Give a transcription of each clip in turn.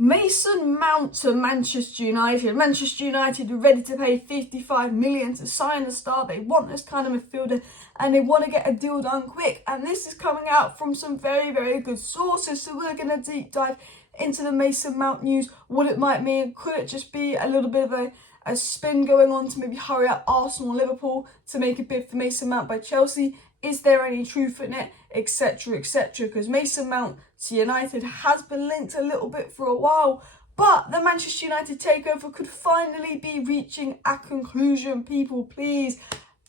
Mason Mount to Manchester United. Manchester United are ready to pay 55 million to sign the star. They want this kind of midfielder and they want to get a deal done quick. And this is coming out from some very, very good sources. So we're going to deep dive into the Mason Mount news, what it might mean. Could it just be a little bit of a spin going on to maybe hurry up Arsenal and Liverpool to make a bid for Mason Mount by Chelsea? Is there any truth in it, etc, etc? Because Mason Mount to United has been linked a little bit for a while, but the Manchester United takeover could finally be reaching a conclusion. People, please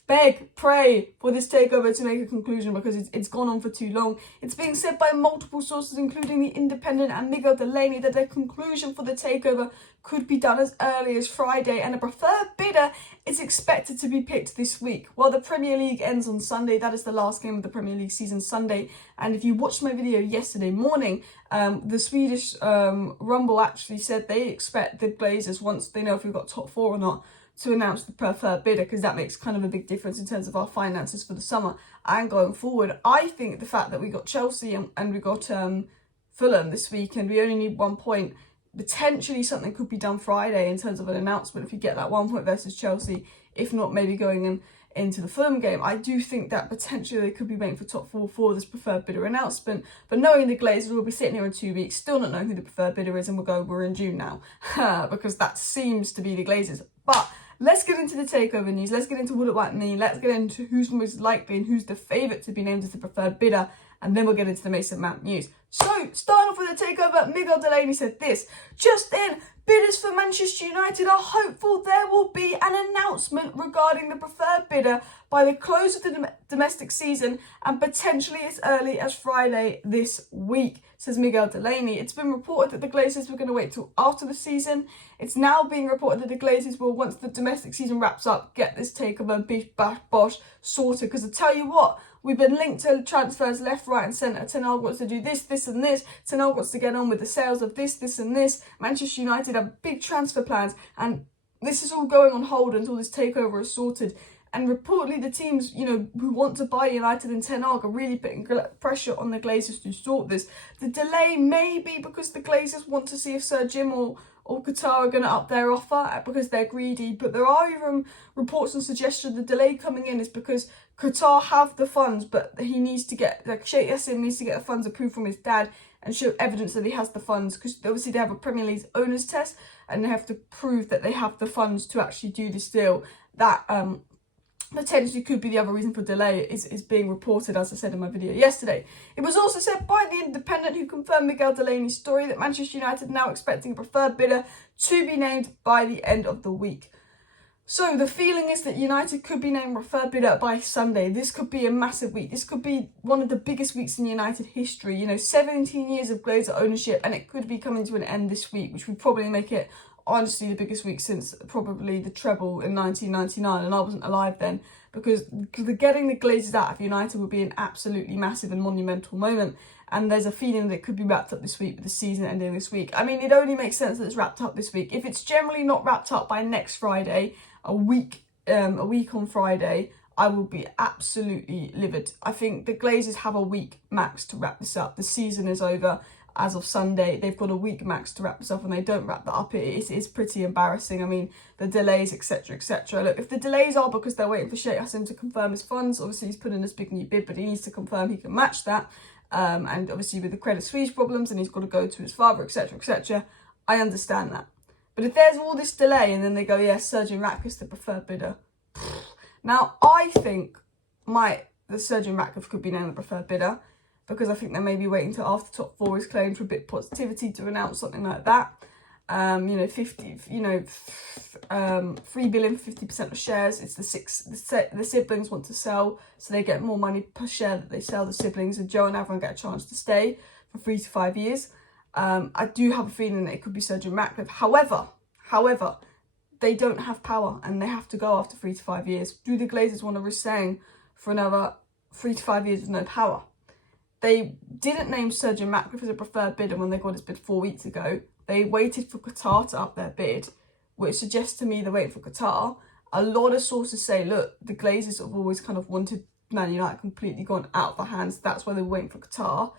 beg, pray for this takeover to make a conclusion, because it's gone on for too long. It's being said by multiple sources, including The Independent and Miguel Delaney, that the conclusion for the takeover could be done as early as Friday, and a preferred bidder is expected to be picked this week. While the Premier League ends on Sunday, that is the last game of the Premier League season, Sunday. And if you watched my video yesterday morning, the Swedish Rumble actually said they expect the Glazers, once they know if we've got top four or not, to announce the preferred bidder, because that makes kind of a big difference in terms of our finances for the summer and going forward. I think the fact that we got Chelsea and we got Fulham this week and we only need 1 point, potentially something could be done Friday in terms of an announcement if we get that 1 point versus Chelsea, if not maybe going into the Fulham game. I do think that potentially they could be waiting for top four for this preferred bidder announcement, but knowing the Glazers, will be sitting here in 2 weeks still not knowing who the preferred bidder is, and we're in June now because that seems to be the Glazers. But let's get into the takeover news. Let's get into what it might mean. Let's get into who's most likely and who's the favourite to be named as the preferred bidder, and then we'll get into the Mason Mount news. So, starting off with the takeover, Miguel Delaney said this: "Just in, bidders for Manchester United are hopeful there will be an announcement regarding the preferred bidder by the close of the domestic season, and potentially as early as Friday this week," says Miguel Delaney. It's been reported that the Glazers were going to wait till after the season. It's now being reported that the Glazers will, once the domestic season wraps up, get this takeover bish bash bosh sorted. Because I tell you what, we've been linked to transfers left, right and centre. Ten Hag wants to do this, this and this. Ten Hag wants to get on with the sales of this, this and this. Manchester United have big transfer plans, and this is all going on hold until this takeover is sorted. And reportedly the teams, who want to buy United and Ten Hag are really putting pressure on the Glazers to sort this. The delay may be because the Glazers want to see if Sir Jim or Qatar are going to up their offer because they're greedy. But there are even reports and suggestions the delay coming in is because Qatar have the funds, but he needs to get, Sheikh Jassim needs to get the funds approved from his dad and show evidence that he has the funds, because obviously they have a Premier League owners test and they have to prove that they have the funds to actually do this deal. That potentially could be the other reason for delay is being reported, as I said in my video yesterday. It was also said by The Independent, who confirmed Miguel Delaney's story, that Manchester United now expecting a preferred bidder to be named by the end of the week. So the feeling is that United could be named preferred bidder by Sunday. This could be a massive week. This could be one of the biggest weeks in United history. 17 years of Glazer ownership, and it could be coming to an end this week, which would probably make it honestly the biggest week since probably the treble in 1999, and I wasn't alive then, because getting the Glazers out of United would be an absolutely massive and monumental moment, and there's a feeling that it could be wrapped up this week with the season ending this week. I mean, it only makes sense that it's wrapped up this week. If it's generally not wrapped up by next Friday, a week on Friday, I will be absolutely livid. I think the Glazers have a week max to wrap this up. The season is over as of Sunday. They've got a week max to wrap this up, and they don't wrap that up. It is pretty embarrassing. I mean, the delays, etc, etc. Look, if the delays are because they're waiting for Sheikh Jassim to confirm his funds, obviously he's put in this big new bid, but he needs to confirm he can match that. And obviously with the Credit Suisse problems, and he's got to go to his father, etc, etc, I understand that. But if there's all this delay and then they go, yes, Sergeant Ratcliffe's the preferred bidder. Now, I think the Sergeant Ratcliffe could be named the preferred bidder, because I think they may be waiting till after top four is claimed for a bit of positivity to announce something like that. 3 billion for 50% of shares. It's the siblings want to sell, so they get more money per share that they sell the siblings, and Joe and Avron get a chance to stay for 3 to 5 years. I do have a feeling that it could be Sergeant Ratcliffe. However, they don't have power and they have to go after 3 to 5 years. Do the Glazers want to risk staying for another 3 to 5 years with no power? They didn't name Sergeant Ratcliffe as a preferred bidder when they got his bid 4 weeks ago. They waited for Qatar to up their bid, which suggests to me they're waiting for Qatar. A lot of sources say, look, the Glazers have always kind of wanted Man United completely gone out of their hands. That's why they're waiting for Qatar.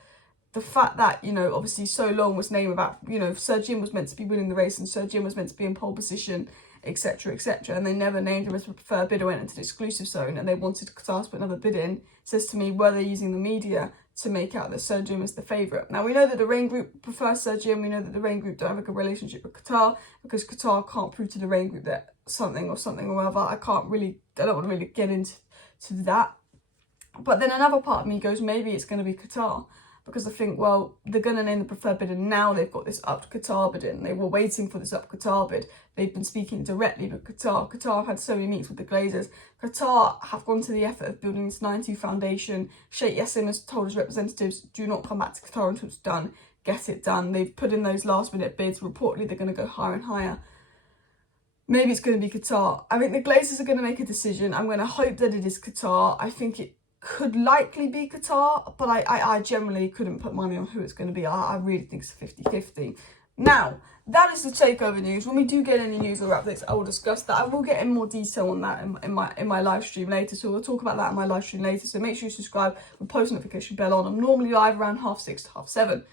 the fact that, you know, obviously so long was named about, you know, Sir Jim was meant to be winning the race and Sir Jim was meant to be in pole position, etc., etc., and they never named him as a preferred bidder, went into the exclusive zone, and they wanted Qatar to put another bid in, says to me, were they using the media to make out that Sir Jim is the favourite? Now, we know that the Rain Group prefers Sir Jim. We know that the Rain Group don't have a good relationship with Qatar, because Qatar can't prove to the Rain Group that something or other. I don't want to really get into that. But then another part of me goes, maybe it's going to be Qatar. Because I think, well, they're going to name the preferred bid, and now they've got this up Qatar bid in. They were waiting for this up Qatar bid. They've been speaking directly with Qatar. Qatar have had so many meetings with the Glazers. Qatar have gone to the effort of building this 9-2 foundation. Sheikh Jassim has told his representatives, do not come back to Qatar until it's done. Get it done. They've put in those last minute bids. Reportedly, they're going to go higher and higher. Maybe it's going to be Qatar. I think the Glazers are going to make a decision. I'm going to hope that it is Qatar. I think it could likely be Qatar, but I generally couldn't put money on who it's going to be. I really think it's 50-50. Now, that is the takeover news. When we do get any news or updates, I will discuss that. I will get in more detail on that in my live stream later. So we'll talk about that in my live stream later. So make sure you subscribe with post notification bell on. I'm normally live around 6:30 to 7:30.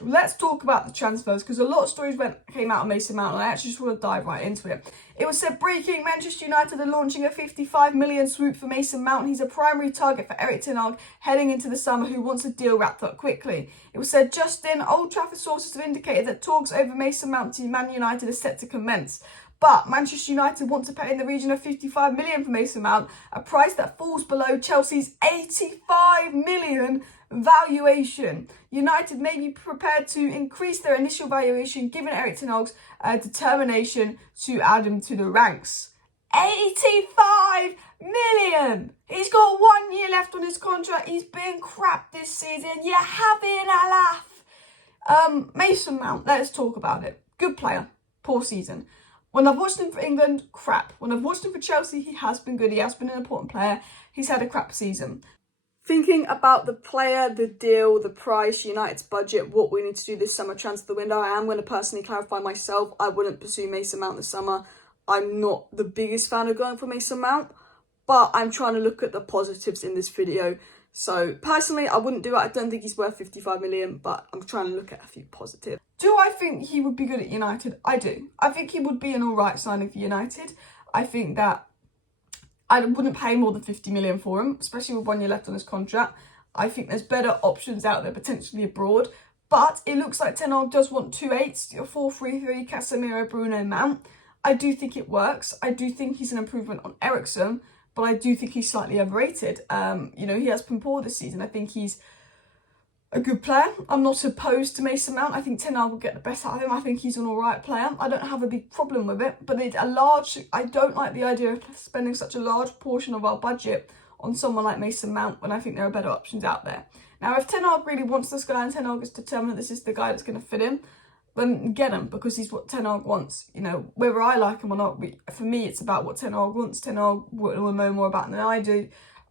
Let's talk about the transfers, because a lot of stories came out on Mason Mount, and I actually just want to dive right into it. It was said, breaking, Manchester United are launching a 55 million swoop for Mason Mount. He's a primary target for Erik Ten Hag heading into the summer, who wants a deal wrapped up quickly. It was said, just in, Old Trafford sources have indicated that talks over Mason Mount to Man United are set to commence. But Manchester United want to pay in the region of 55 million for Mason Mount, a price that falls below Chelsea's 85 million valuation. United may be prepared to increase their initial valuation given Erik Ten Hag's determination to add him to the ranks. 85 million! He's got 1 year left on his contract. He's been crap this season. You're having a laugh. Mason Mount, let's talk about it. Good player, poor season. When I've watched him for England, crap. When I've watched him for Chelsea, he has been good. He has been an important player. He's had a crap season. Thinking about the player, the deal, the price, United's budget, what we need to do this summer transfer window, I am going to personally clarify myself. I wouldn't pursue Mason Mount this summer. I'm not the biggest fan of going for Mason Mount, but I'm trying to look at the positives in this video. So personally, I wouldn't do it. I don't think he's worth 55 million, but I'm trying to look at a few positives. Do I think he would be good at United? I do. I think he would be an all right signing for United. I think that I wouldn't pay more than 50 million for him, especially with 1 year left on his contract. I think there's better options out there, potentially abroad. But it looks like Ten Hag does want 2-8s, 4-3-3, Casemiro, Bruno, Mount. I do think it works. I do think he's an improvement on Eriksen, but I do think he's slightly overrated. You know, he has been poor this season. I think he's a good player. I'm not opposed to Mason Mount. I think Ten Hag will get the best out of him. I think he's an alright player. I don't have a big problem with it, but I don't like the idea of spending such a large portion of our budget on someone like Mason Mount when I think there are better options out there. Now, if Ten Hag really wants this guy and Ten Hag is determined that this is the guy that's going to fit him, then get him, because he's what Ten Hag wants. You know, whether I like him or not, for me, it's about what Ten Hag wants. Ten Hag will know more about him than I do.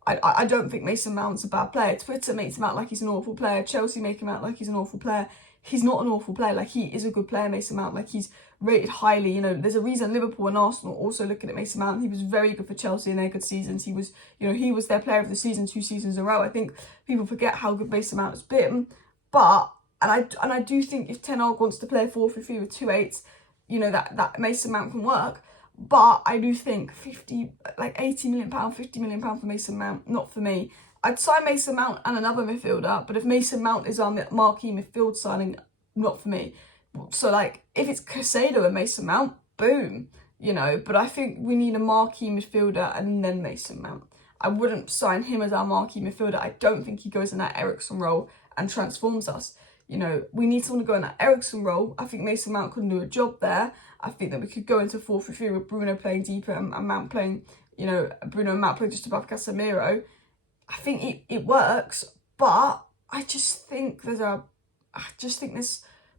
I don't think Mason Mount's a bad player. Twitter makes him out like he's an awful player. Chelsea make him out like he's an awful player. He's not an awful player. Like, he is a good player, Mason Mount. Like, he's rated highly. You know, there's a reason Liverpool and Arsenal also looking at Mason Mount. He was very good for Chelsea in their good seasons. He was, you know, he was their player of the season 2 seasons in a row. I think people forget how good Mason Mount has been. But, and I do think if Ten Hag wants to play 4-3-3 with 2-8s, you know, that Mason Mount can work. But I do think 80 million pound, 50 million pound for Mason Mount, not for me. I'd sign Mason Mount and another midfielder, but if Mason Mount is our marquee midfield signing, not for me. So, like, if it's Casado and Mason Mount, boom, you know. But I think we need a marquee midfielder and then Mason Mount. I wouldn't sign him as our marquee midfielder. I don't think he goes in that Eriksen role and transforms us. You know, we need someone to go in that Eriksen role. I think Mason Mount couldn't do a job there. I think that we could go into 4-3-3 with Bruno playing deeper and Mount playing, you know, Bruno and Mount playing just above Casemiro. I think it works, but I just think there's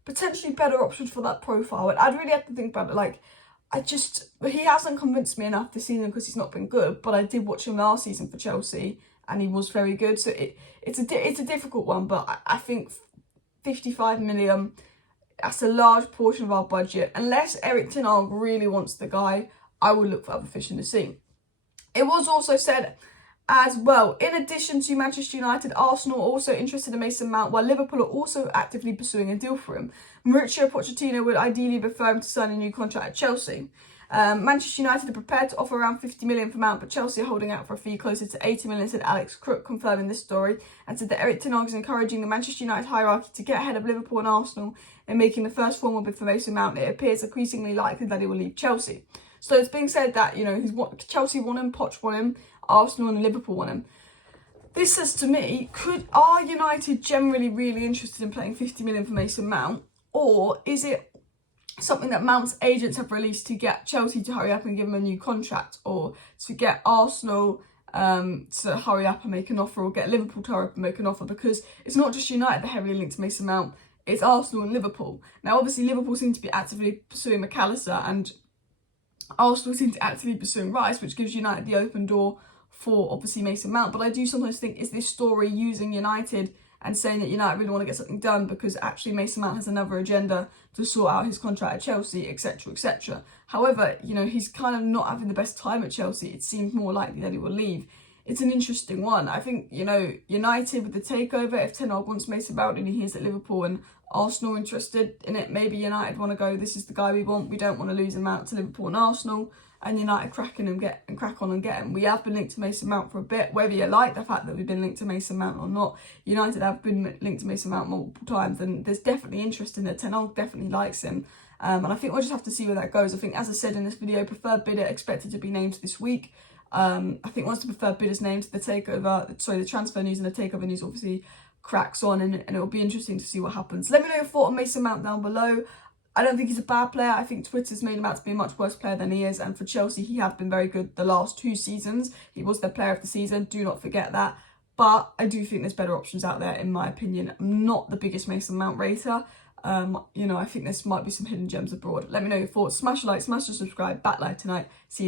potentially better options for that profile. And I'd really have to think about it. Like, he hasn't convinced me enough this season because he's not been good, but I did watch him last season for Chelsea and he was very good. So it's a difficult one, but I think 55 million, that's a large portion of our budget. Unless Erik Ten Hag really wants the guy, I would look for other fish in the sea. It was also said, as well. In addition to Manchester United, Arsenal are also interested in Mason Mount, while Liverpool are also actively pursuing a deal for him. Mauricio Pochettino would ideally prefer him to sign a new contract at Chelsea. Manchester United are prepared to offer around 50 million for Mount, but Chelsea are holding out for a fee closer to 80 million, said Alex Crook, confirming this story, and said that Erik Ten Hag is encouraging the Manchester United hierarchy to get ahead of Liverpool and Arsenal in making the first formal bid for Mason Mount. It appears increasingly likely that he will leave Chelsea. So it's being said that, Chelsea want him, Poch want him, Arsenal and Liverpool want him. This says to me, are United generally really interested in paying 50 million for Mason Mount, or is it something that Mount's agents have released to get Chelsea to hurry up and give him a new contract, or to get Arsenal to hurry up and make an offer, or get Liverpool to hurry up and make an offer? Because it's not just United that are heavily linked to Mason Mount, it's Arsenal and Liverpool. Now, obviously, Liverpool seem to be actively pursuing McAllister, and Arsenal seem to actively pursuing Rice, which gives United the open door for, obviously, Mason Mount. But I do sometimes think, is this story using United and saying that United really want to get something done because actually Mason Mount has another agenda to sort out his contract at Chelsea, etc., etc. However, he's kind of not having the best time at Chelsea. It seems more likely that he will leave. It's an interesting one. I think, United with the takeover, if Ten Hag wants Mason Mount and he hears that Liverpool and Arsenal are interested in it, maybe United want to go, this is the guy we want. We don't want to lose him out to Liverpool and Arsenal. And United crack on and get him. We have been linked to Mason Mount for a bit, whether you like the fact that we've been linked to Mason Mount or not. United have been linked to Mason Mount multiple times, and there's definitely interest in it. Ten Hag definitely likes him. And I think we'll just have to see where that goes. I think, as I said in this video, preferred bidder expected to be named this week. I think once the preferred bidder's named, the transfer news and the takeover news obviously cracks on, and it will be interesting to see what happens. Let me know your thought on Mason Mount down below. I don't think he's a bad player. I think Twitter's made him out to be a much worse player than he is. And for Chelsea, he has been very good the last 2 seasons. He was their player of the season. Do not forget that. But I do think there's better options out there, in my opinion. I'm not the biggest Mason Mount rater. I think there might be some hidden gems abroad. Let me know your thoughts. Smash a like, smash the subscribe. Back live tonight. See you.